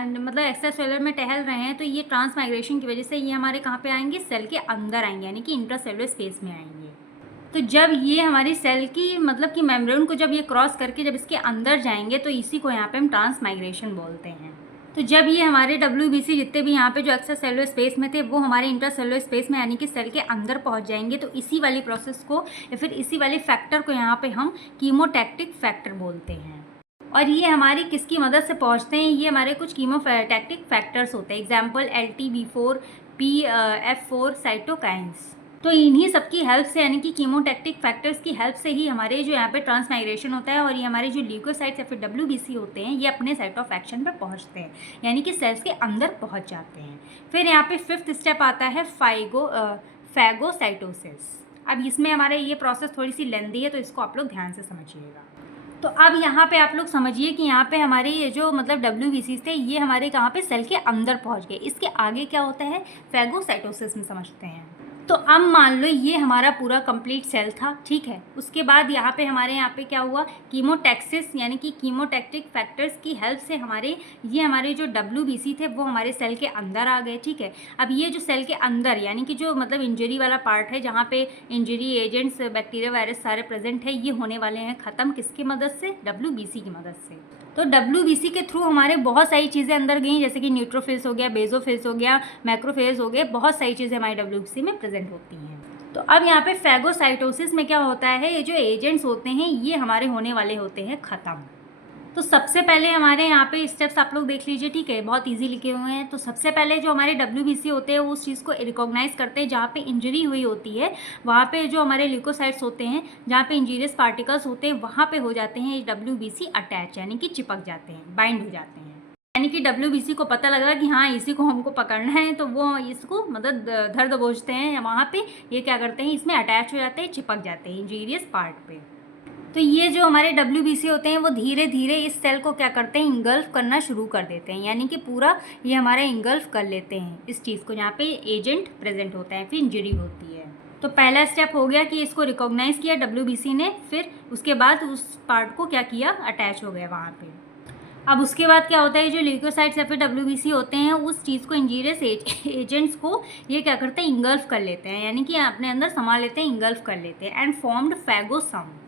मतलब एक्स्ट्रा सेलुलर में टहल रहे हैं, तो ये ट्रांसमाइग्रेशन की वजह से ये हमारे कहाँ पे आएंगे, सेल के अंदर आएंगे, यानी कि इंट्रासेलुलर स्पेस में आएंगे। तो जब ये हमारी सेल की मतलब कि मेम्ब्रेन को जब ये क्रॉस करके जब इसके अंदर जाएंगे तो इसी को यहाँ पे हम ट्रांसमाइग्रेशन बोलते हैं। तो जब ये हमारे WBC जितने भी यहाँ पे जो एक्स्ट्रा सेलुलर स्पेस में थे वो हमारे इंट्रासेलुलर स्पेस में यानी कि सेल के अंदर पहुँच जाएंगे, तो इसी वाली प्रोसेस को या फिर इसी वाले फैक्टर को यहाँ पे हम कीमोटैक्टिक फैक्टर बोलते हैं। और ये हमारी किसकी मदद से पहुँचते हैं, ये हमारे कुछ कीमोटैक्टिक फैक्टर्स होते हैं, एग्जाम्पल LTB4, PF4 साइटोकाइंस। तो इन्हीं सबकी हेल्प से, यानी कि कीमोटैक्टिक फैक्टर्स की हेल्प से ही हमारे जो यहाँ पे ट्रांसमाइग्रेशन होता है और ये हमारे जो ल्यूकोसाइट्स या फिर WBC होते हैं ये अपने साइट ऑफ एक्शन पे पहुँचते हैं, यानी कि सेल्स के अंदर पहुँच जाते हैं। फिर यहाँ पे फिफ्थ स्टेप आता है फैगोसाइटोसिस। अब इसमें हमारे ये प्रोसेस थोड़ी सी लेंदी है, तो इसको आप लोग ध्यान से समझिएगा। तो अब यहाँ पे आप लोग समझिए कि यहाँ पे हमारे ये जो मतलब WBC थे ये हमारे कहाँ पे सेल के अंदर पहुँच गए, इसके आगे क्या होता है, फैगोसाइटोसिस में समझते हैं। तो अब मान लो ये हमारा पूरा कंप्लीट सेल था, ठीक है। उसके बाद यहाँ पे हमारे यहाँ पे क्या हुआ, कीमोटैक्सिस यानी कि कीमोटैक्टिक फैक्टर्स की हेल्प से हमारे जो WBC थे वो हमारे सेल के अंदर आ गए, ठीक है। अब ये जो सेल के अंदर यानी कि जो मतलब इंजरी वाला पार्ट है जहाँ पे इंजरी एजेंट्स बैक्टीरिया वायरस सारे प्रेजेंट है, ये होने वाले हैं ख़त्म, किसकी मदद से, WBC की मदद से। तो WBC के थ्रू हमारे बहुत सारी चीज़ें अंदर गई, जैसे कि न्यूट्रोफिल्स हो गया, बेसोफिल्स हो गया, मैक्रोफेज हो गए, बहुत सारी चीज़ें हमारे WBC में प्रेजेंट होती हैं। तो अब यहाँ पे फैगोसाइटोसिस में क्या होता है, ये जो एजेंट्स होते हैं ये हमारे होने वाले होते हैं ख़त्म। तो सबसे पहले हमारे यहाँ पे स्टेप्स आप लोग देख लीजिए, ठीक है, बहुत इजी लिखे हुए हैं। तो सबसे पहले जो हमारे WBC होते हैं वो उस चीज़ को रिकॉग्नाइज़ करते हैं जहाँ पे इंजरी हुई होती है, वहाँ पे जो हमारे ल्यूकोसाइट्स होते हैं जहाँ पे इंजीरियस पार्टिकल्स होते हैं वहाँ पे हो जाते हैं WBC अटैच, यानी कि चिपक जाते हैं, बाइंड हो जाते हैं। यानी कि WBC को पता लगा कि हाँ इसी को हमको पकड़ना है, तो वो इसको मतलब धर दबोचते हैं, वहाँ पे ये क्या करते हैं, इसमें अटैच हो जाते हैं, चिपक जाते हैं इंजीरियस पार्ट पे। तो ये जो हमारे WBC होते हैं वो धीरे धीरे इस सेल को क्या करते हैं, इंगल्फ करना शुरू कर देते हैं, यानी कि पूरा ये हमारा इंगल्फ कर लेते हैं इस चीज़ को जहाँ पे एजेंट प्रेजेंट होता है, फिर इंजरी होती है। तो पहला स्टेप हो गया कि इसको रिकॉग्नाइज़ किया WBC ने, फिर उसके बाद उस पार्ट को क्या किया, अटैच हो गया वहाँ पे। अब उसके बाद क्या होता है, जो ल्यूकोसाइट्स या फिर WBC होते हैं उस चीज़ को इंजीरियस एजेंट्स को ये क्या करते हैं, इंगल्फ कर लेते हैं, यानी कि अपने अंदर समा लेते हैं, इंगल्फ कर लेते हैं, एंड फॉर्म्ड फैगोसम।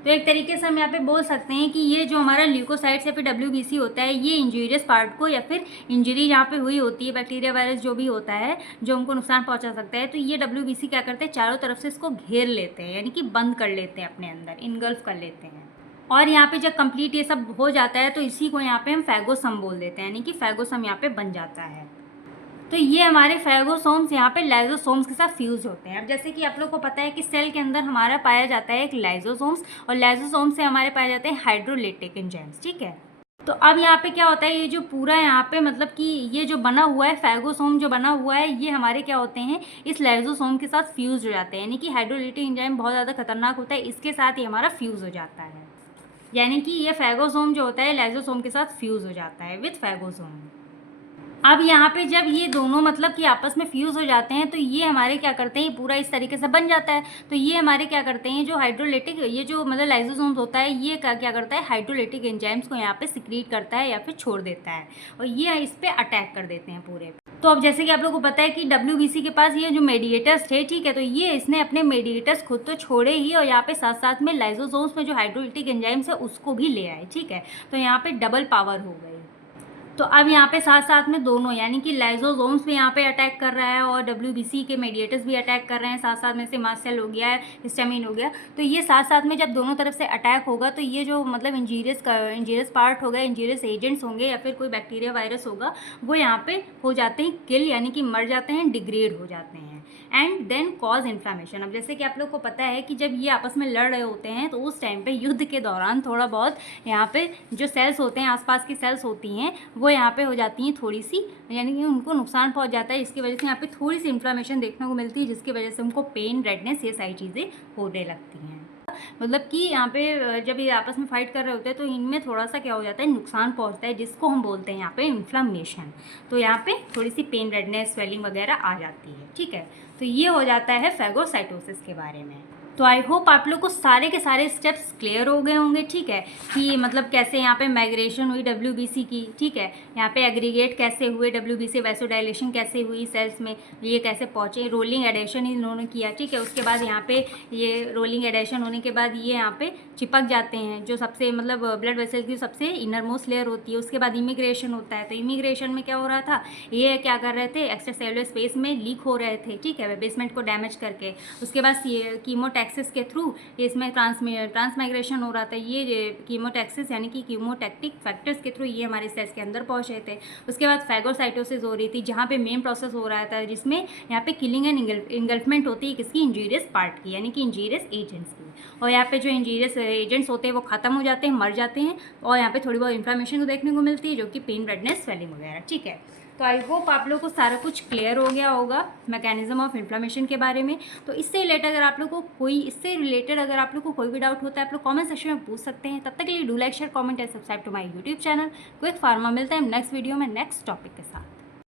तो एक तरीके से हम यहाँ पे बोल सकते हैं कि ये जो हमारा ल्यूकोसाइट्स या फिर WBC होता है, ये इंजूरियस पार्ट को या फिर इंजरी जहाँ पे हुई होती है, बैक्टीरिया वायरस जो भी होता है जो हमको नुकसान पहुँचा सकता है, तो ये WBC क्या करते हैं, चारों तरफ से इसको घेर लेते हैं, यानी कि बंद कर लेते हैं अपने अंदर, इनगल्फ कर लेते हैं। और यहाँ पे जब कंप्लीट ये सब हो जाता है तो इसी को यहाँ पे हम फैगोसम बोल देते हैं, यानी कि फैगोसम यहाँ पे बन जाता है। तो ये हमारे फैगोसोम्स यहाँ पे लाइजोसोम्स के साथ फ्यूज होते हैं। अब जैसे कि आप लोग को पता है कि सेल के अंदर हमारा पाया जाता है एक लाइजोसोम्स, और लाइजोसोम्स से हमारे पाए जाते हैं हाइड्रोलिटिक एंजाइम्स, ठीक है। तो अब यहाँ पे क्या होता है, ये जो पूरा यहाँ पे मतलब कि ये जो बना हुआ है फैगोसोम जो बना हुआ है, ये हमारे क्या होते हैं, इस लाइजोसोम के साथ फ्यूज हो जाते हैं, यानी कि हाइड्रोलिटिक एंजाइम बहुत ज़्यादा खतरनाक होता है, इसके साथ ही हमारा फ्यूज हो जाता है, यानी कि ये फैगोसोम जो होता है लाइजोसोम के साथ फ्यूज हो जाता है विथ फैगोसोम। अब यहाँ पे जब ये दोनों मतलब कि आपस में फ्यूज़ हो जाते हैं तो ये हमारे क्या करते हैं, पूरा इस तरीके से बन जाता है। तो ये हमारे क्या करते हैं, जो हाइड्रोलिटिक ये जो मतलब लाइसोसोम्स होता है, ये क्या करता है, हाइड्रोलिटिक एंजाइम्स को यहाँ पे सिक्रीट करता है या फिर छोड़ देता है, और ये इस पर अटैक कर देते हैं पूरे। तो अब जैसे कि आप लोग को पता है कि WBC के पास ये जो मेडिएटर्स थे, ठीक है, तो ये इसने अपने मेडिएटर्स खुद तो छोड़े ही, और यहाँ पे साथ साथ में लाइसोसोम्स में जो हाइड्रोलिटिक एंजाइम्स है उसको भी ले आए, ठीक है। तो यहाँ पे डबल पावर हो गई। तो अब यहाँ पे साथ साथ में दोनों, यानी कि लाइजोसोम्स भी यहाँ पे अटैक कर रहा है और WBC के मेडिएटर्स भी अटैक कर रहे हैं, साथ साथ में से मास्ट सेल हो गया है, हिस्टामिन हो गया। तो ये साथ साथ में जब दोनों तरफ से अटैक होगा तो ये जो मतलब इंजीरियस पार्ट होगा, इंजीरियस एजेंट्स होंगे या फिर कोई बैक्टीरिया वायरस होगा, वो यहाँ पे हो जाते हैं किल, यानी कि मर जाते हैं, डिग्रेड हो जाते हैं, एंड देन कॉज इन्फ्लामेशन। अब जैसे कि आप लोग को पता है कि जब ये आपस में लड़ रहे होते हैं तो उस टाइम पे युद्ध के दौरान थोड़ा बहुत यहाँ पे जो सेल्स होते हैं, आसपास की सेल्स होती हैं, वो यहाँ पे हो जाती हैं थोड़ी सी, यानी कि उनको नुकसान पहुँच जाता है, इसकी वजह से यहाँ पे थोड़ी सी इन्फ्लामेशन देखने को मिलती है, जिसकी वजह से उनको पेन, रेडनेस, ये सारी चीज़ें होने लगती हैं। मतलब कि यहाँ पे जब ये आपस में फाइट कर रहे होते हैं तो इनमें थोड़ा सा क्या हो जाता है, नुकसान पहुँचता है, जिसको हम बोलते हैं यहाँ पे इन्फ्लामेशन। तो यहाँ पे थोड़ी सी पेन, रेडनेस, स्वेलिंग वगैरह आ जाती है, ठीक है। तो ये हो जाता है फैगोसाइटोसिस के बारे में। तो आई होप आप लोग को सारे के सारे स्टेप्स क्लियर हो गए होंगे, ठीक है, कि मतलब कैसे यहाँ पे माइग्रेशन हुई WBC की, ठीक है, यहाँ पे एग्रीगेट कैसे हुए WBC, वैसोडाइलेशन कैसे हुई सेल्स में, ये कैसे पहुँचे, रोलिंग एडेशन इन्होंने किया, ठीक है। उसके बाद यहाँ पे ये रोलिंग एडेशन होने के बाद ये यहाँ पे चिपक जाते हैं, जो सबसे मतलब ब्लड वेसल की सबसे इनर मोस्ट लेयर होती है। उसके बाद इमिग्रेशन होता है, तो इमिग्रेशन में क्या हो रहा था, ये क्या कर रहे थे, एक्स्ट्रा सेलुलर स्पेस में लीक हो रहे थे, ठीक है, बेसमेंट को डैमेज करके। उसके बाद कीमोटैक्सिस के थ्रू इसमें ट्रांसमाइग्रेशन हो रहा था, ये कीमोटैक्सिस यानी कि कीमोटैक्टिक फैक्टर्स के थ्रू ये हमारे सेल्स के अंदर पहुँचे थे। उसके बाद फैगोसाइटोसिस हो रही थी, जहाँ पे मेन प्रोसेस हो रहा था, जिसमें यहाँ पे किलिंग एंड इंगल्फमेंट होती है किसकी, इंजीरियस पार्ट की, यानी कि इंजीरियस एजेंट्स की। और यहाँ पे जो इंजीरियस एजेंट्स होते हैं वो ख़त्म हो जाते हैं, मर जाते हैं, और यहाँ पे थोड़ी बहुत इन्फ्लामेशन देखने को मिलती है, जो कि पेन, रेडनेस, स्वेलिंग वगैरह, ठीक है। तो आई होप आप लोग को सारा कुछ क्लियर हो गया होगा मैकेनिज्म ऑफ इन्फ्लामेशन के बारे में। तो इससे रिलेटेड अगर आप लोग को कोई भी डाउट होता है, आप लोग कमेंट सेक्शन में पूछ सकते हैं। तब तक के लिए do like, share, comment and subscribe to my YouTube channel quick pharma. मिलता है नेक्स्ट वीडियो में नेक्स्ट टॉपिक के साथ।